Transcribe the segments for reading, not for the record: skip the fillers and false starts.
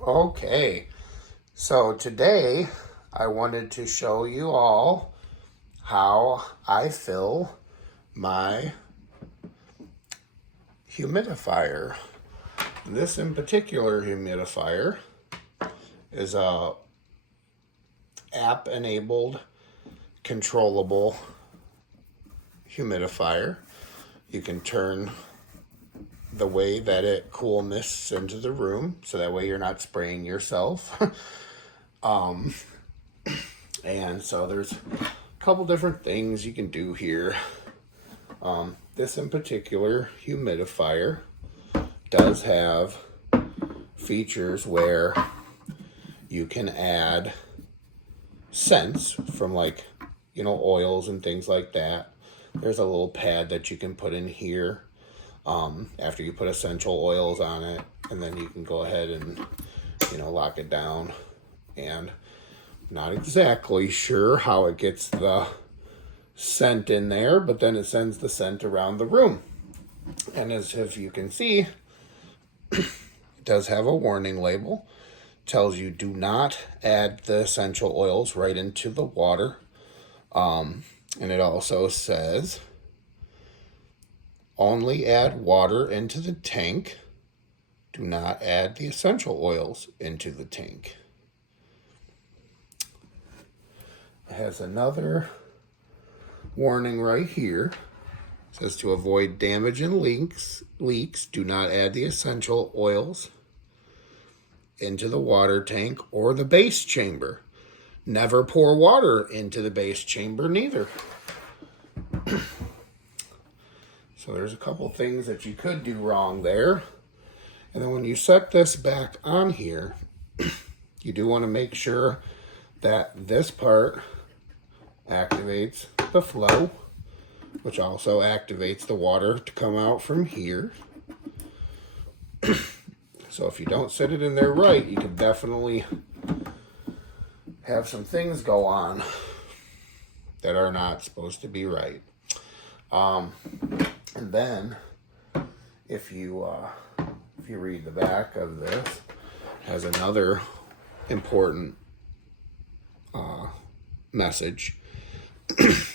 Okay, so today I wanted to show you all how I fill my humidifier. This in particular humidifier is a app-enabled controllable humidifier. You can turn the way that it cool mists into the room, so that way you're not spraying yourself. And so there's a couple different things you can do here. This in particular humidifier does have features where you can add scents from oils and things like that. There's a little pad that you can put in here after you put essential oils on it, and then you can go ahead and lock it down. And not exactly sure how it gets the scent in there, but then it sends the scent around the room. And as if you can see, it does have a warning label. Tells you do not add the essential oils right into the water. And it also says only add water into the tank. Do not add the essential oils into the tank. It has another warning right here. It says to avoid damage and leaks, do not add the essential oils into the water tank or the base chamber. Never pour water into the base chamber neither. So there's a couple things that you could do wrong there. And then when you set this back on here, you do want to make sure that this part activates the flow, which also activates the water to come out from here. So if you don't set it in there right, you can definitely have some things go on that are not supposed to be right. And then if you read the back of this, it has another important message.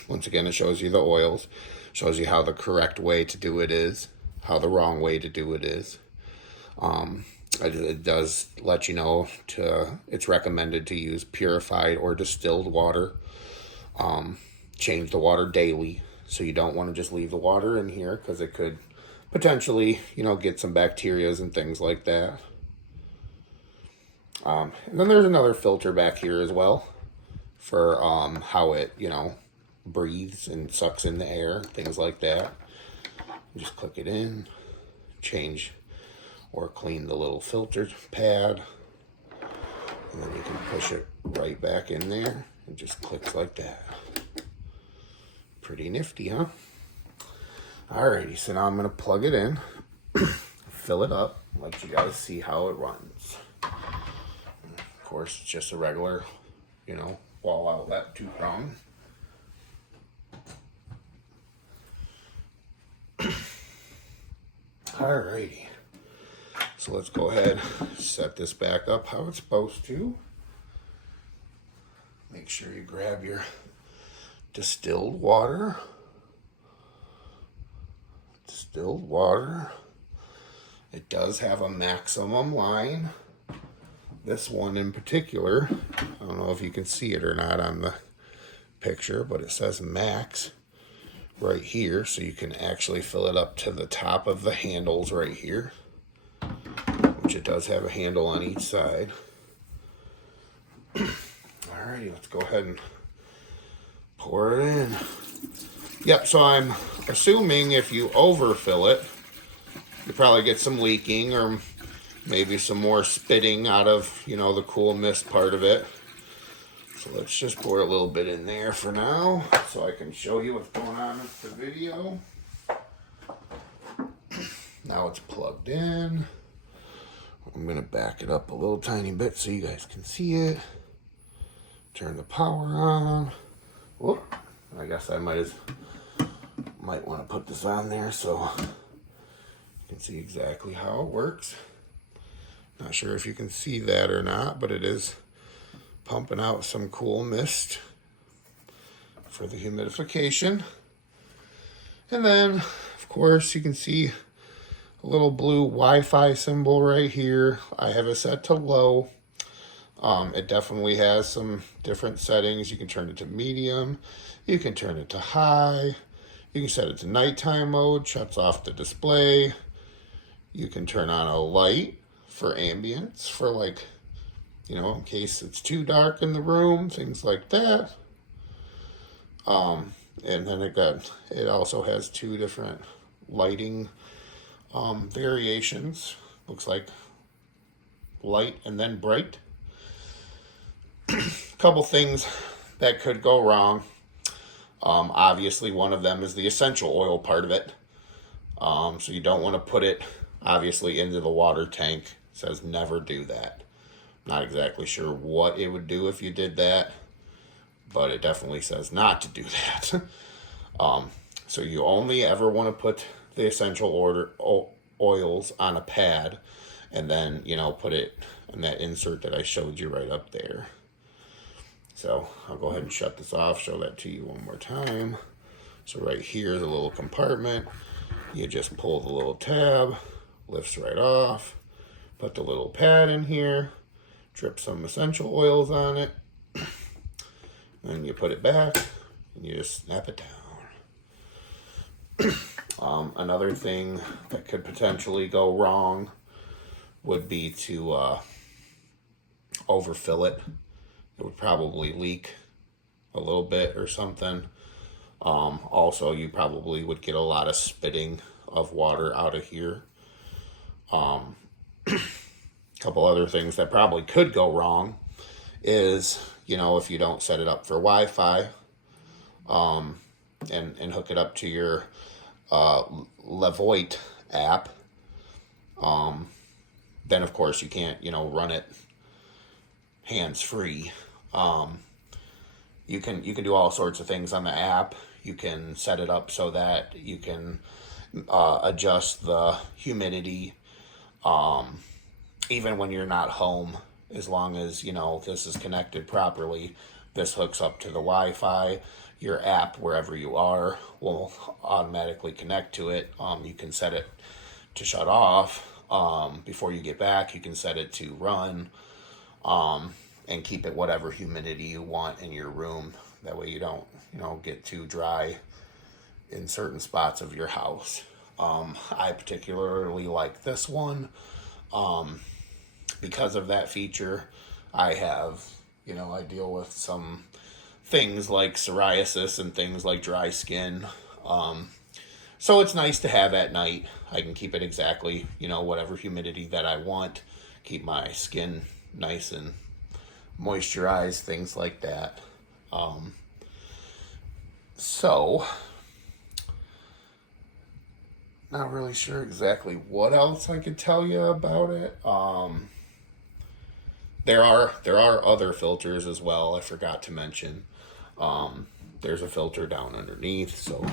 Once again, it shows you the oils, shows you how the correct way to do it is, how the wrong way to do it is. It does let you know it's recommended to use purified or distilled water. Change the water daily, so you don't want to just leave the water in here because it could potentially, get some bacterias and things like that. And then there's another filter back here as well for how it, breathes and sucks in the air, things like that. You just click it in, change or clean the little filter pad, and then you can push it right back in there. It just clicks like that. Pretty nifty, huh? Alrighty, so now I'm going to plug it in, fill it up, let you guys see how it runs. Of course, it's just a regular, wall outlet 2-prong. Alrighty, so let's go ahead, set this back up how it's supposed to. Make sure you grab your distilled water. Distilled water. It does have a maximum line. This one in particular, I don't know if you can see it or not on the picture, but it says max right here, so you can actually fill it up to the top of the handles right here, which it does have a handle on each side. Alrighty, let's go ahead and pour it in. Yep, so I'm assuming if you overfill it, you probably get some leaking or maybe some more spitting out of, the cool mist part of it. So let's just pour a little bit in there for now so I can show you what's going on with the video. Now it's plugged in. I'm going to back it up a little tiny bit so you guys can see it. Turn the power on. Whoop. I guess I might want to put this on there so you can see exactly how it works. Not sure if you can see that or not, but it is pumping out some cool mist for the humidification. And then, of course, you can see a little blue Wi-Fi symbol right here. I have it set to low. It definitely has some different settings. You can turn it to medium. You can turn it to high. You can set it to nighttime mode, shuts off the display. You can turn on a light for ambience, for like, you know, in case it's too dark in the room, things like that. And then it also has two different lighting variations. Looks like light and then bright. Couple things that could go wrong. Obviously, one of them is the essential oil part of it. So you don't want to put it, obviously, into the water tank. It says never do that. Not exactly sure what it would do if you did that, but it definitely says not to do that. So you only ever want to put the essential oils on a pad, and then, you know, put it in that insert that I showed you right up there. So I'll go ahead and shut this off, show that to you one more time. So right here is a little compartment. You just pull the little tab, lifts right off, put the little pad in here, drip some essential oils on it, then you put it back, and you just snap it down. Another thing that could potentially go wrong would be to overfill it. It would probably leak a little bit or something. Also, you probably would get a lot of spitting of water out of here. Couple other things that probably could go wrong is, you know, if you don't set it up for Wi-Fi and hook it up to your Levoit app, then of course you can't, you know, run it hands-free. You can do all sorts of things on the app. You can set it up so that you can adjust the humidity even when you're not home, as long as, you know, this is connected properly. This hooks up to the Wi-Fi. Your app, wherever you are, will automatically connect to it. You can set it to shut off before you get back. You can set it to run. And keep it whatever humidity you want in your room. That way you don't, you know, get too dry in certain spots of your house. I particularly like this one because of that feature. I have, you know, I deal with some things like psoriasis and things like dry skin. So it's nice to have at night. I can keep it exactly, you know, whatever humidity that I want. Keep my skin nice and moisturize, things like that. So not really sure exactly what else I could tell you about it. There are other filters as well. I forgot to mention. There's a filter down underneath, so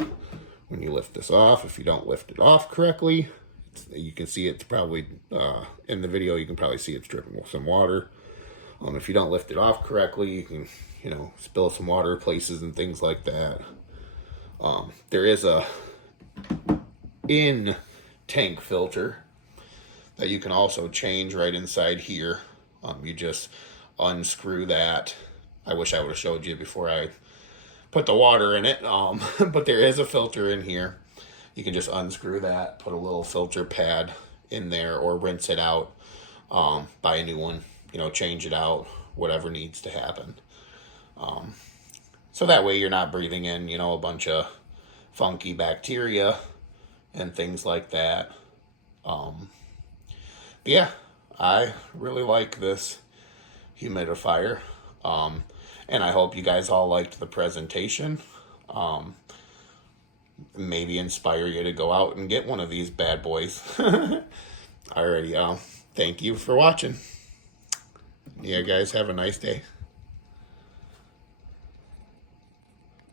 when you lift this off, if you don't lift it off correctly, you can see it's probably in the video. You can probably see it's dripping with some water. If you don't lift it off correctly, you can, you know, spill some water places and things like that. There is a in-tank filter that you can also change right inside here. You just unscrew that. I wish I would have showed you before I put the water in it, but there is a filter in here. You can just unscrew that, put a little filter pad in there, or rinse it out, buy a new one. You know, change it out, whatever needs to happen. So that way you're not breathing in, you know, a bunch of funky bacteria and things like that. But yeah, I really like this humidifier. And I hope you guys all liked the presentation. Maybe inspire you to go out and get one of these bad boys. Alrighty, thank you for watching. Yeah, guys, have a nice day.